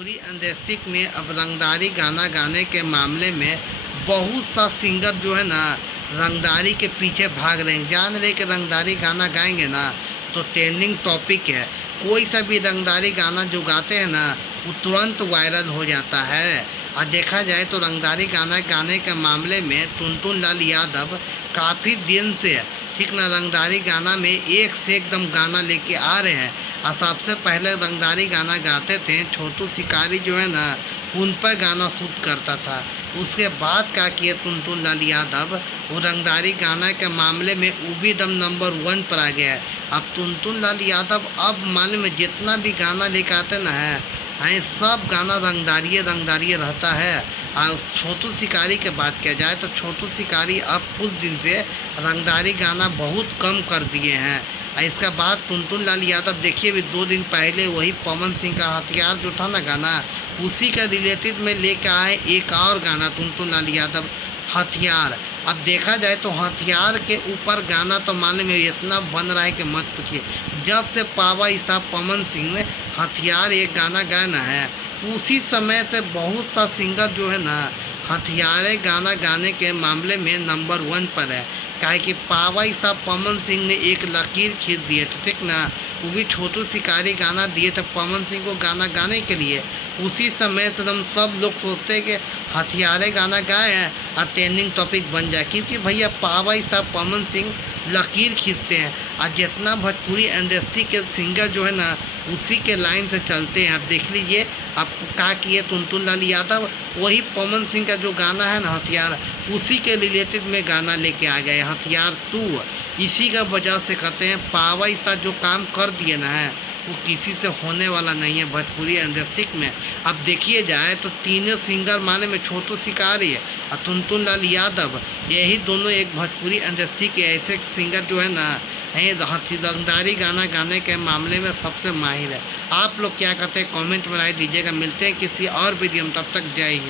Bhojpuri industry में अब रंगदारी गाना गाने के मामले में बहुत सा सिंगर जो है ना रंगदारी के पीछे भाग रहे हैं। जान रहे कि रंगदारी गाना गाएंगे ना तो ट्रेंडिंग टॉपिक है। कोई सा भी रंगदारी गाना जो गाते हैं ना वो तुरंत वायरल हो जाता है। और देखा जाए तो रंगदारी गाना गाने के मामले में टुनटुन लाल यादव काफ़ी दिन से ठीक ना रंगदारी गाना में एक से एकदम गाना लेके आ रहे हैं। और सबसे पहले रंगदारी गाना गाते थे छोटू शिकारी जो है ना उन पर गाना शूट करता था। उसके बाद क्या किए टुनटुन लाल यादव वो रंगदारी गाना के मामले में वो भी दम नंबर 1 पर आ गया है। अब टुनटुन लाल यादव अब मालूम में जितना भी गाना लेकर आते ना है सब गाना रंगदारी रहता है। और छोटू शिकारी के बात किया जाए तो छोटू शिकारी अब कुछ दिन से रंगदारी गाना बहुत कम कर दिए हैं। इसका बाद टुनटुन लाल यादव देखिए भी 2 दिन पहले वही पवन सिंह का हथियार जो था ना गाना उसी का रिलेटेड में लेकर आए एक और गाना टुनटुन लाल यादव हथियार। अब देखा जाए तो हथियार के ऊपर गाना तो मालूम में इतना बन रहा है कि मत पूछिए। जब से पावा साहब पवन सिंह ने हथियार एक गाना गाना है उसी समय से बहुत सा सिंगर जो है ना हथियारे गाना गाने के मामले में नंबर 1 पर है। काहे कि पावा साहब पवन सिंह ने एक लकीर खींच दिए थे ठीक ना, वो भी छोटू शिकारी गाना दिए थे पवन सिंह को गाना गाने के लिए। उसी समय से हम सब लोग सोचते हैं कि हथियारे गाना गाए हैं और ट्रेंडिंग टॉपिक बन जाए, क्योंकि भैया पावा साहब पवन सिंह लकीर खींचते हैं। और जितना भोजपुरी इंडस्ट्री के सिंगर जो है ना उसी के लाइन से चलते हैं। आप देख लीजिए आप क्या किए टुनटुन लाल यादव वही पवन सिंह का जो गाना है ना हथियार उसी के रिलेटेड में गाना लेके आ गए हथियार 2। इसी का वजह से कहते हैं पावा इसका जो काम कर दिए ना है वो किसी से होने वाला नहीं है भोजपुरी इंडस्ट्री में। अब देखिए जाए तो तीनों सिंगर माने में छोटू शिकारी और टुनटुन लाल यादव यही दोनों एक भोजपुरी इंडस्ट्री के ऐसे सिंगर जो है ना रंगदारी गाना गाने के मामले में सबसे माहिर है। आप लोग क्या कहते हैं कमेंट में राय दीजिएगा। मिलते हैं किसी और वीडियो में, तब तक जय हिंद।